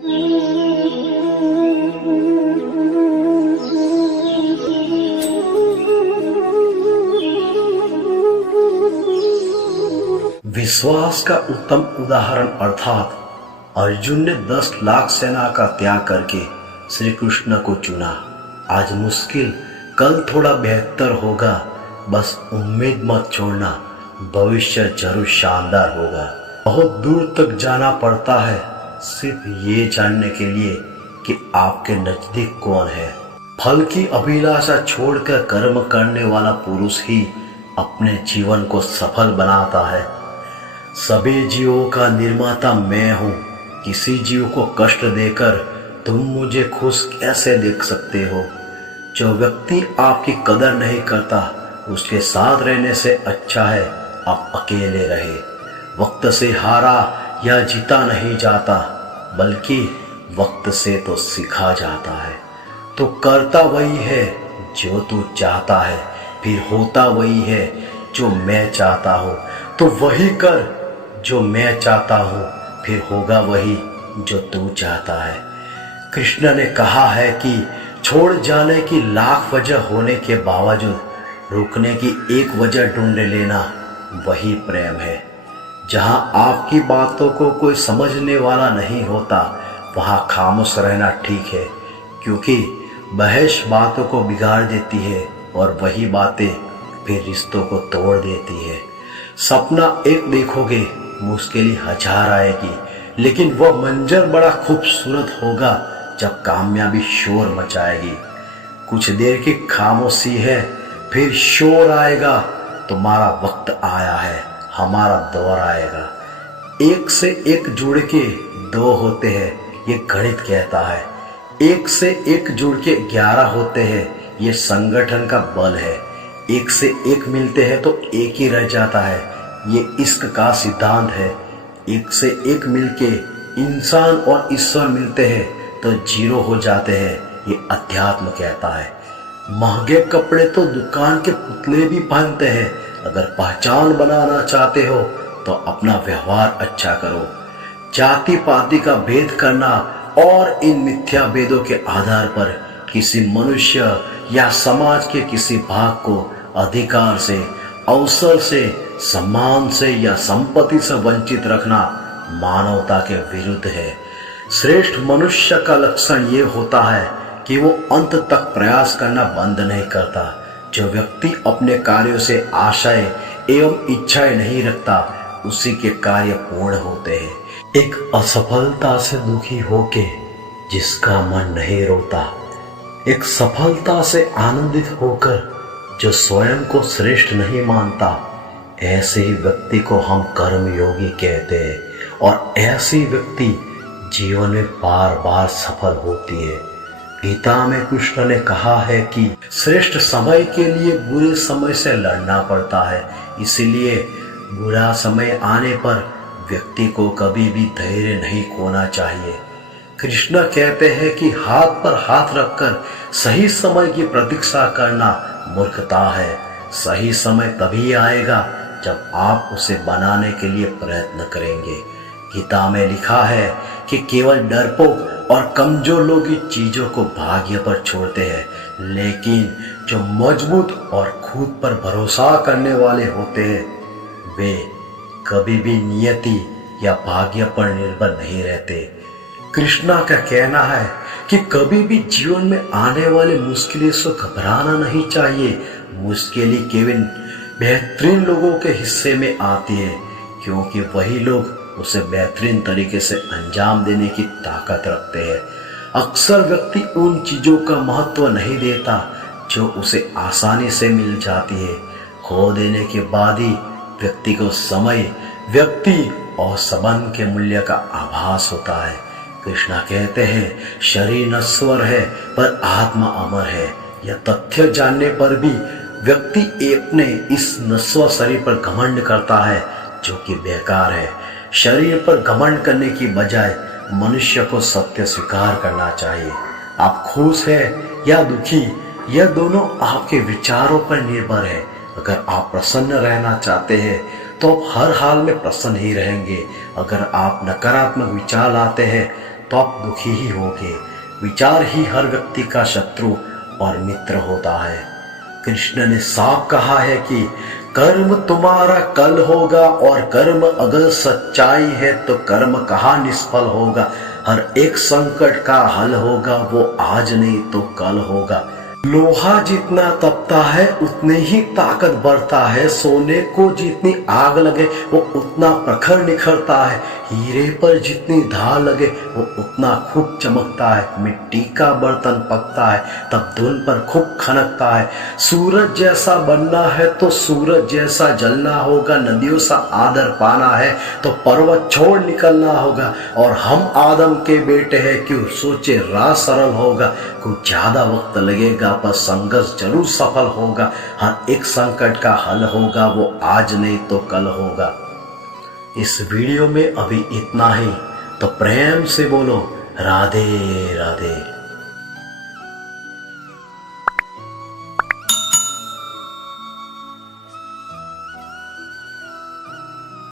विश्वास का उत्तम उदाहरण अर्थात अर्जुन ने 10 लाख सेना का त्याग करके श्री कृष्ण को चुना। आज मुश्किल, कल थोड़ा बेहतर होगा, बस उम्मीद मत छोड़ना, भविष्य जरूर शानदार होगा। बहुत दूर तक जाना पड़ता है सिर्फ ये जानने के लिए कि आपके नजदीक कौन है। फल की अभिलाषा छोड़कर कर्म करने वाला पुरुष ही अपने जीवन को सफल बनाता है। सभी जीवों का निर्माता मैं हूँ। किसी जीव को कष्ट देकर तुम मुझे खुश कैसे देख सकते हो? जो व्यक्ति आपकी कदर नहीं करता उसके साथ रहने से अच्छा है आप अकेले रहे। वक्त से हारा या जीता नहीं जाता, बल्कि वक्त से तो सीखा जाता है। तो करता वही है जो तू चाहता है, फिर होता वही है जो मैं चाहता हूँ। तो वही कर जो मैं चाहता हूँ, फिर होगा वही जो तू चाहता है। कृष्ण ने कहा है कि छोड़ जाने की लाख वजह होने के बावजूद रुकने की एक वजह ढूंढ लेना वही प्रेम है। जहाँ आपकी बातों को कोई समझने वाला नहीं होता वहाँ खामोश रहना ठीक है, क्योंकि बहस बातों को बिगाड़ देती है और वही बातें फिर रिश्तों को तोड़ देती है। सपना एक देखोगे, मुश्किल हजार आएगी, लेकिन वह मंजर बड़ा खूबसूरत होगा जब कामयाबी शोर मचाएगी। कुछ देर की खामोशी है, फिर शोर आएगा। तुम्हारा वक्त आया है, हमारा दौर आएगा। एक से एक जुड़ के 2 होते हैं, ये गणित कहता है। एक से एक जुड़ के 11 होते हैं, ये संगठन का बल है। एक से एक मिलते हैं तो एक ही रह जाता है, ये इश्क का सिद्धांत है। एक से एक मिलके इंसान और ईश्वर मिलते हैं तो 0 हो जाते हैं, ये अध्यात्म कहता है। महंगे कपड़े तो दुकान के पुतले भी पहनते हैं। अगर पहचान बनाना चाहते हो तो अपना व्यवहार अच्छा करो। जाति पाति का भेद करना और इन मिथ्या भेदों के आधार पर किसी मनुष्य या समाज के किसी भाग को अधिकार से, अवसर से, सम्मान से या संपत्ति से वंचित रखना मानवता के विरुद्ध है। श्रेष्ठ मनुष्य का लक्षण ये होता है कि वो अंत तक प्रयास करना बंद नहीं करता। जो व्यक्ति अपने कार्यों से आशाएं एवं इच्छाएं नहीं रखता, उसी के कार्य पूर्ण होते हैं। एक असफलता से दुखी होके जिसका मन नहीं रोता, एक सफलता से आनंदित होकर जो स्वयं को श्रेष्ठ नहीं मानता, ऐसे ही व्यक्ति को हम कर्मयोगी कहते हैं। और ऐसी व्यक्ति जीवन में बार बार सफल होती है। गीता में कृष्ण ने कहा है कि श्रेष्ठ समय के लिए बुरे समय से लड़ना पड़ता है, इसलिए बुरा समय आने पर व्यक्ति को कभी भी धैर्य नहीं खोना चाहिए। कृष्ण कहते हैं कि हाथ पर हाथ रखकर सही समय की प्रतीक्षा करना मूर्खता है। सही समय तभी आएगा जब आप उसे बनाने के लिए प्रयत्न करेंगे। गीता में लिखा है कि केवल डरपोक और कमजोर लोग ही चीजों को भाग्य पर छोड़ते हैं, लेकिन जो मजबूत और खुद पर भरोसा करने वाले होते हैं वे कभी भी नियति या भाग्य पर निर्भर नहीं रहते। कृष्णा का कहना है कि कभी भी जीवन में आने वाले मुश्किलों से घबराना नहीं चाहिए। मुश्किलें केवल बेहतरीन लोगों के हिस्से में आती है, क्योंकि वही लोग उसे बेहतरीन तरीके से अंजाम देने की ताकत रखते हैं। अक्सर व्यक्ति उन चीजों का महत्व नहीं देता जो उसे आसानी से मिल जाती है। खो देने के बाद ही व्यक्ति को समय, व्यक्ति और संबंध के मूल्य का आभास होता है। कृष्णा कहते हैं शरीर नश्वर है पर आत्मा अमर है। यह तथ्य जानने पर भी व्यक्ति अपने इस नश्वर शरीर पर घमंड करता है जो कि बेकार है। शरीर पर घमंड करने की बजाय मनुष्य को सत्य स्वीकार करना चाहिए। आप खुश हैं या दुखी, यह दोनों आपके विचारों पर निर्भर है। अगर आप प्रसन्न रहना चाहते हैं तो आप हर हाल में प्रसन्न ही रहेंगे। अगर आप नकारात्मक विचार लाते हैं तो आप दुखी ही होगे। विचार ही हर व्यक्ति का शत्रु और मित्र होता है। कृष्ण ने साफ कहा है कि कर्म तुम्हारा कल होगा, और कर्म अगर सच्चाई है तो कर्म कहाँ निष्फल होगा। हर एक संकट का हल होगा, वो आज नहीं तो कल होगा। लोहा जितना तपता है उतने ही ताकत बढ़ता है। सोने को जितनी आग लगे वो उतना प्रखर निखरता है। हीरे पर जितनी धार लगे वो उतना खूब चमकता है। मिट्टी का बर्तन पकता है तब धुन पर खूब खनकता है। सूरज जैसा बनना है तो सूरज जैसा जलना होगा। नदियों सा आदर पाना है तो पर्वत छोड़ निकलना होगा। और हम आदम के बेटे हैं, क्यों सोचे राह सरल होगा। कुछ ज्यादा वक्त लगेगा पर संघर्ष जरूर सफल होगा। हर एक संकट का हल होगा, वो आज नहीं तो कल होगा। इस वीडियो में अभी इतना ही, तो प्रेम से बोलो राधे राधे।